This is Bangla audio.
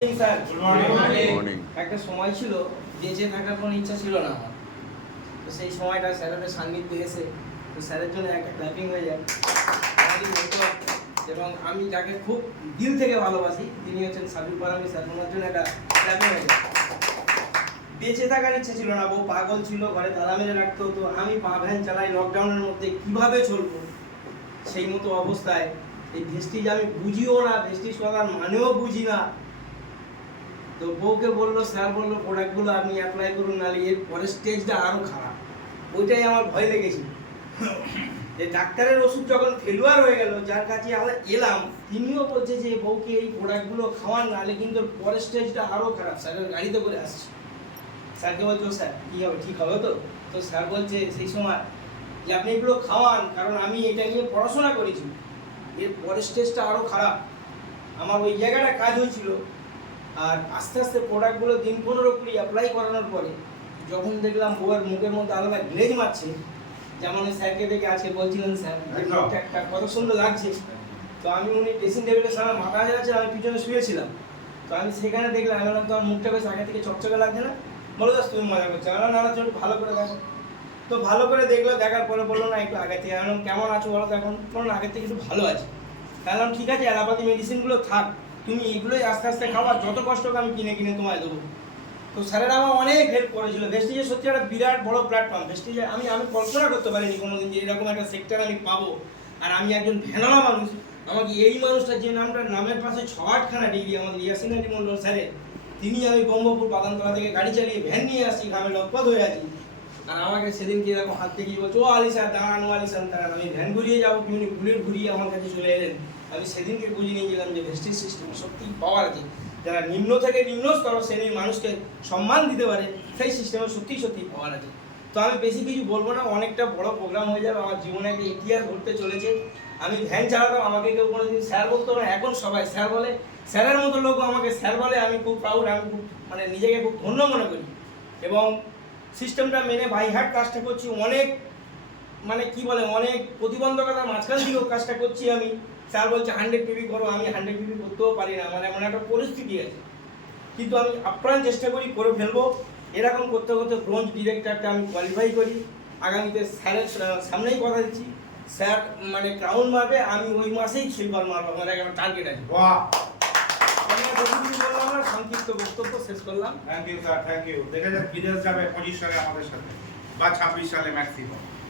Sir good morning. একটা সময় ছিল বেঁচে থাকার কোনো ইচ্ছা ছিল না আমার। তো সেই সময়টা স্যারের সান্নিধ্যে এসে তো স্যারের জন্য একটা ক্ল্যাপিং হয়ে যায় আমারই মতো। এবং আমি যাকে খুব দিল থেকে ভালোবাসি তিনি হচ্ছেন সাবির পারামি স্যার, ওনার জন্য একটা ক্ল্যাপিং হয়ে যায়। বেঁচে থাকার ইচ্ছে ছিল না, বউ পাগল ছিল, ঘরে তালা মেরে রাখতো। তো আমি পা ভ্যান চালাই লকডাউনের মধ্যে, কিভাবে চলবো সেই মতো অবস্থায় এই ভেস্টিজ আমি বুঝিও না, ভেস্টিজ করার মানেও বুঝি না। তো বউকে বললো, স্যার বললো প্রোডাক্টগুলো আপনি অ্যাপ্লাই করুন, নাহলে এর পরের স্টেজটা আরও খারাপ। ওইটাই আমার ভয় লেগেছিল যে ডাক্তারের ওষুধ যখন ফেলুয়ার হয়ে গেল, যার কাছে আমরা এলাম তিনিও বলছে যে বউকে এই প্রোডাক্টগুলো খাওয়ান, নাহলে কিন্তু পরের স্টেজটা আরও খারাপ। স্যারের গাড়িতে করে আসছে, স্যারকে বলছো স্যার কী হবে, ঠিক হবে তো? তো স্যার বলছে সেই সময় যে আপনি এগুলো খাওয়ান, কারণ আমি এটা নিয়ে পড়াশোনা করেছি, এর পরের স্টেজটা আরও খারাপ। আমার ওই জায়গাটা কাজ হয়েছিল। আর আস্তে আস্তে প্রোডাক্টগুলো দিন 15-20 অ্যাপ্লাই করানোর পরে যখন দেখলাম বউয়ের মুখের মধ্যে আলাদা গ্লেজ মারছে, যেমন ওই স্যারকে দেখে আজকে বলছিলেন স্যার একটা কত সুন্দর লাগছে। তো আমি উনি ড্রেসিং টেবিলের সামনে মাথা যাচ্ছে, আমি পিছনে শুয়েছিলাম। তো আমি সেখানে দেখলাম, আমি বললাম তোমার মুখটা বেশ আগে থেকে চকচকে লাগছে না? বলো দাস তুমি মজা করছো? না না, একটু ভালো করে দেখো। তো ভালো করে দেখলো, দেখার পরে বললো না একটু আগে থেকে। আমি কেমন আছো বলো তো এখন? বলো না আগের থেকে একটু ভালো আছে। তাহলে ঠিক আছে, অ্যালোপ্যাথি মেডিসিনগুলো থাক, তুমি এগুলোই আস্তে আস্তে খাওয়া, যত কষ্ট হোক আমি কিনে কিনে তোমায় দেবো। তো স্যারেরা আমার অনেক হেল্প করেছিল। ভেস্টিজে সত্যি একটা বিরাট বড় প্ল্যাটফর্ম। ভেস্টিজে আমি কল্পনা করতে পারিনি কোনোদিন যে এরকম একটা সেক্টর আমি পাবো। আর আমি একজন ভ্যানলা মানুষ, আমাকে এই মানুষটা যে নামের পাশে 6-8খানা ডিগ্রি, আমাদের ইয়াসিনাটি মন্ডল স্যারের, তিনি, আমি ব্রহ্মপুর বাদামতলা থেকে গাড়ি চালিয়ে ভ্যান নিয়ে আসছি, গ্রামে লক্ষ্য হয়ে আছি। আর আমাকে সেদিনকে এরকম হাত থেকে বলছো, ও আলি স্যার দাঁড়ান, ও আলি স্যার দাঁড়ান, আমি ভ্যান ঘুরিয়ে যাবো, তুমি বুলেট ঘুরিয়ে আমার কাছে চলে এলেন। আমি সেদিনকে বুঝে নিয়ে গেলাম যে ভেস্টিজ সিস্টেম সত্যি পাওয়ার আছে। যারা নিম্ন থেকে নিম্নস্তর শ্রেণীর মানুষকে সম্মান দিতে পারে, সেই সিস্টেমে সত্যি সত্যি পাওয়ার আছে। তো আমি বেশি কিছু বলবো না, অনেকটা বড় প্রোগ্রাম হয়ে যাবে, আমার জীবনে একটা ইতিহাস ঘটতে চলেছে। আমি ভ্যান চালাতাম, আমাকে কেউ কোনোদিন স্যার বলতো না, এখন সবাই স্যার বলে। স্যারের মতো লোক আমাকে স্যার বলে, আমি খুব প্রাউড, আমি খুব নিজেকে খুব ধন্য মনে করি। এবং সিস্টেমটা মেনে বাই হার্ট কাজটা করছি। অনেক কি বলে, অনেক প্রতিবন্ধকতার মাঝখান দিয়েও কাজটা করছি আমি। স্যার বলছে 100 পিপি করো, আমি 100 পিপি করতেও পারি না, আমার এমন একটা পরিস্থিতি আছে, কিন্তু আমি আপ্রাণ চেষ্টা করি, করে ফেলবো। এরকম করতে করতে ব্রোঞ্জ ডিরেক্টরটা আমি কোয়ালিফাই করি। আগামীতে স্যারের সামনেই কথা দিচ্ছি, স্যার ক্রাউন মারবে, আমি ওই মাসেই সিলভার মারবো, আমার একটা টার্গেট আছে। আমরা সংক্ষিপ্ত বক্তব্য শেষ করলাম। Thank you sir, thank you. দেখা যাক বিদেশ যাবে 25 সালে আমাদের সাথে, বা 26 সালে ম্যাক্সিমাম।